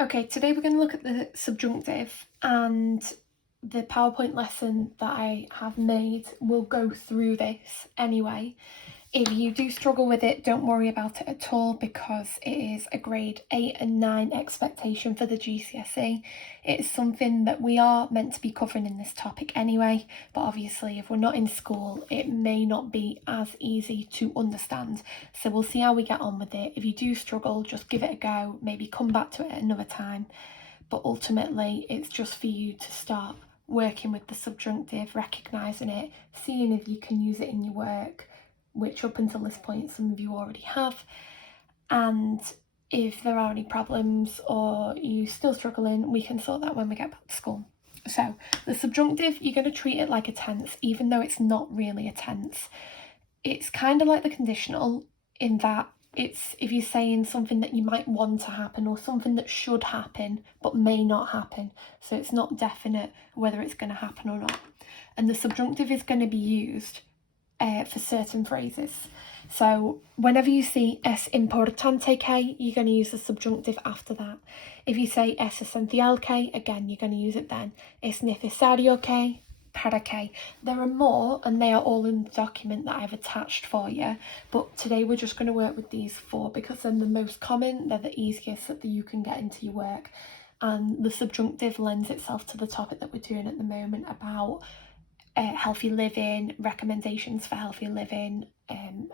Okay, today we're going to look at the subjunctive, and the PowerPoint lesson that I have made will go through this anyway. If you do struggle with it, don't worry about it at all, because it is a grade 8 and 9 expectation for the GCSE. It's something that we are meant to be covering in this topic anyway, but obviously if we're not in school, it may not be as easy to understand. So we'll see how we get on with it. If you do struggle, just give it a go, maybe come back to it at another time. But ultimately, it's just for you to start working with the subjunctive, recognising it, seeing if you can use it in your work, which up until this point some of you already have, and if there are any problems or you're still struggling, we can sort that when we get back to school. So the subjunctive, you're going to treat it like a tense, even though it's not really a tense. It's kind of like the conditional in that it's if you're saying something that you might want to happen or something that should happen but may not happen, so it's not definite whether it's going to happen or not. And the subjunctive is going to be used for certain phrases. So whenever you see es importante que, you're going to use the subjunctive after that. If you say es esencial que, again, you're going to use it then. Es necesario que, para que. There are more, and they are all in the document that I've attached for you, but today we're just going to work with these four because they're the most common, they're the easiest that you can get into your work, and the subjunctive lends itself to the topic that we're doing at the moment about healthy living, recommendations for healthy living.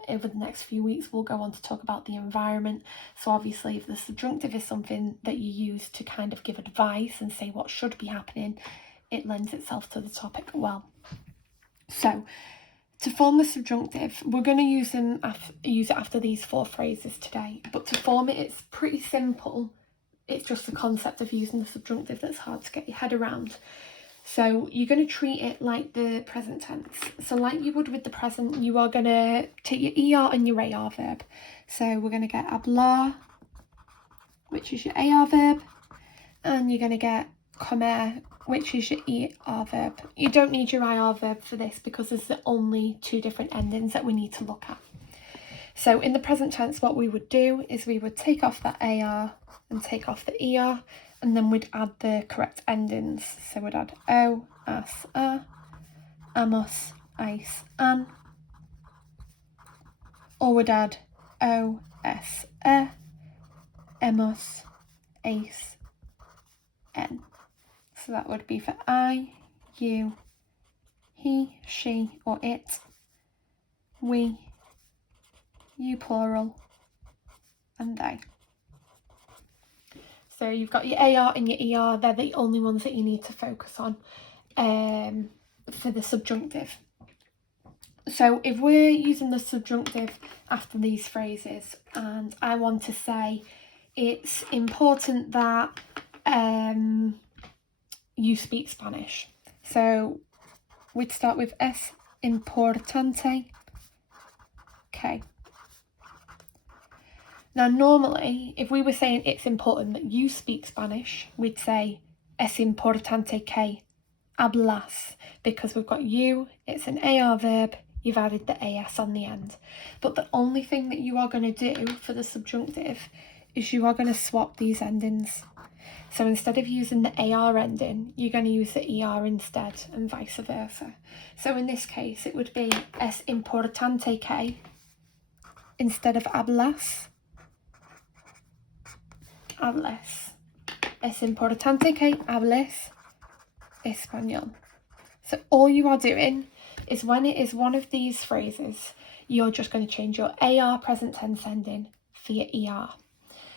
Over the next few weeks we'll go on to talk about the environment. So obviously if the subjunctive is something that you use to kind of give advice and say what should be happening, it lends itself to the topic well. So to form the subjunctive, we're going to use it after these four phrases today, but to form it, it's pretty simple. It's just the concept of using the subjunctive that's hard to get your head around. So you're going to treat it like the present tense. So like you would with the present, you are going to take your ER and your AR verb. So we're going to get hablar, which is your AR verb, and you're going to get comer, which is your ER verb. You don't need your IR verb for this because there's the only two different endings that we need to look at. So in the present tense, what we would do is we would take off that AR and take off the ER, and then we'd add the correct endings. So we'd add o, as, a, amos, ais, an, or we'd add o, s, emos, ais, n. So that would be for I, you, he, she, or it, we, you plural, and they. So you've got your AR and your ER, they're the only ones that you need to focus on for the subjunctive. So if we're using the subjunctive after these phrases and I want to say it's important that you speak Spanish, so we'd start with es importante que. Now normally, if we were saying it's important that you speak Spanish, we'd say es importante que hablas, because we've got you, it's an AR verb, you've added the AS on the end. But the only thing that you are going to do for the subjunctive is you are going to swap these endings. So instead of using the AR ending, you're going to use the ER instead, and vice versa. So in this case, it would be es importante que instead of hablas, hables. Es importante que hables español. So all you are doing is when it is one of these phrases, you're just going to change your AR present tense ending for your ER,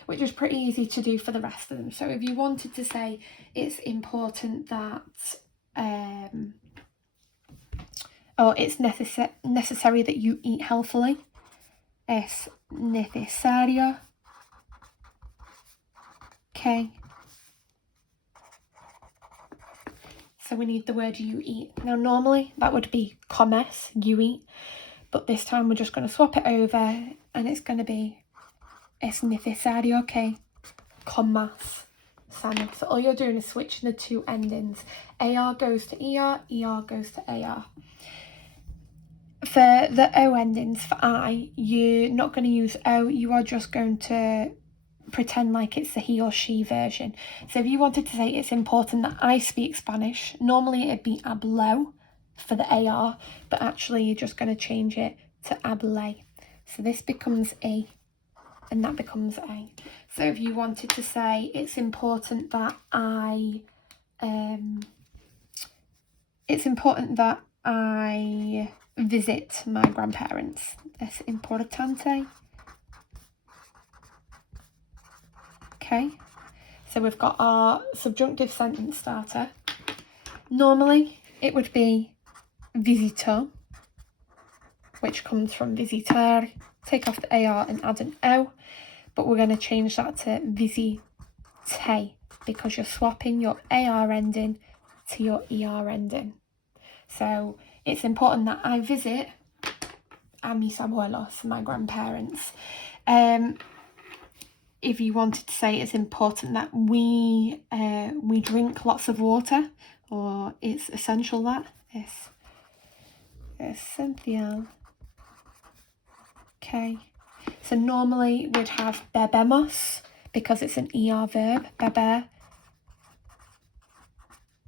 which is pretty easy to do for the rest of them. So if you wanted to say it's important that, or it's necessary that you eat healthily, es necesario que. So we need the word you eat. Now normally that would be comes, you eat, but this time we're just going to swap it over and it's going to be es necesario que comas sano. So all you're doing is switching the two endings. AR goes to ER, ER goes to AR. For the O endings, for I, you're not going to use O, you are just going to pretend like it's the he or she version. So if you wanted to say it's important that I speak Spanish, normally it'd be hablo for the AR, but actually you're just going to change it to hable. So this becomes a, and that becomes a. So if you wanted to say it's important that I visit my grandparents. Es importante. Okay, so we've got our subjunctive sentence starter. Normally it would be visito, which comes from visitar. Take off the AR and add an O, but we're going to change that to visite because you're swapping your AR ending to your ER ending. So it's important that I visit a mis abuelos, my grandparents. If you wanted to say it's important that we drink lots of water, or it's essential that, es esencial. Okay, so normally we'd have bebemos because it's an ER verb, beber.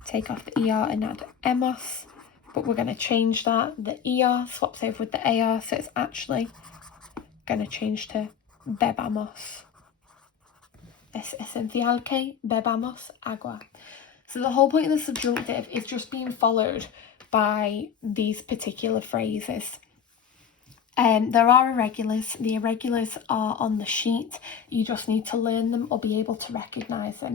Take off the ER and add emos, but we're going to change that. The ER swaps over with the AR, so it's actually going to change to bebamos. Es esencial que bebamos agua. So the whole point of the subjunctive is just being followed by these particular phrases. There are irregulars. The irregulars are on the sheet. You just need to learn them or be able to recognise them.